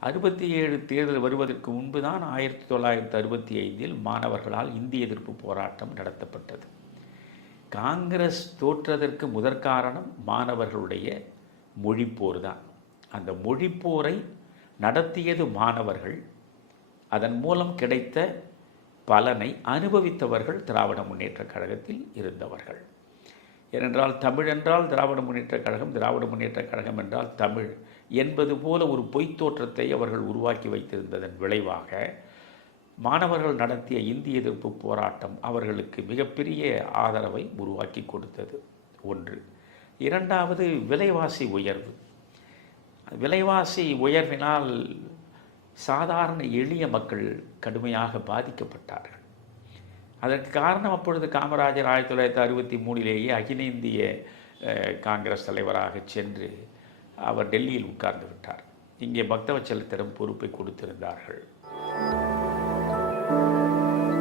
அறுபத்தி ஏழு தேர்தல் வருவதற்கு முன்பு தான் ஆயிரத்தி தொள்ளாயிரத்தி அறுபத்தி ஐந்தில் மாணவர்களால் இந்திய எதிர்ப்பு போராட்டம் நடத்தப்பட்டது. காங்கிரஸ் தோற்றதற்கு முதற் காரணம் மாணவர்களுடைய மொழிப்போர் தான் அந்த மொழிப்போரை நடத்தியது மாணவர்கள். அதன் மூலம் கிடைத்த பலனை அனுபவித்தவர்கள் திராவிட முன்னேற்றக் கழகத்தில் இருந்தவர்கள். ஏனென்றால் தமிழ் என்றால் திராவிட முன்னேற்றக் கழகம் திராவிட முன்னேற்றக் கழகம் என்றால் தமிழ் என்பது போல ஒரு பொய்த்தோற்றத்தை அவர்கள் உருவாக்கி வைத்திருந்ததன் விளைவாக மாணவர்கள் நடத்திய இந்திய எதிர்ப்பு போராட்டம் அவர்களுக்கு மிகப்பெரிய ஆதரவை உருவாக்கி கொடுத்தது. ஒன்று. இரண்டாவது விலைவாசி உயர்வு. விலைவாசி உயர்வினால் சாதாரண எளிய மக்கள் கடுமையாக பாதிக்கப்பட்டார்கள். அதற்கு காரணம் அப்பொழுது காமராஜர் ஆயிரத்தி தொள்ளாயிரத்தி அறுபத்தி மூணிலேயே அகில இந்திய காங்கிரஸ் தலைவராக சென்று அவர் டெல்லியில் உட்கார்ந்து விட்டார். இங்கே பக்தவச்சலத்திடம் பொறுப்பை கொடுத்திருந்தார்கள்.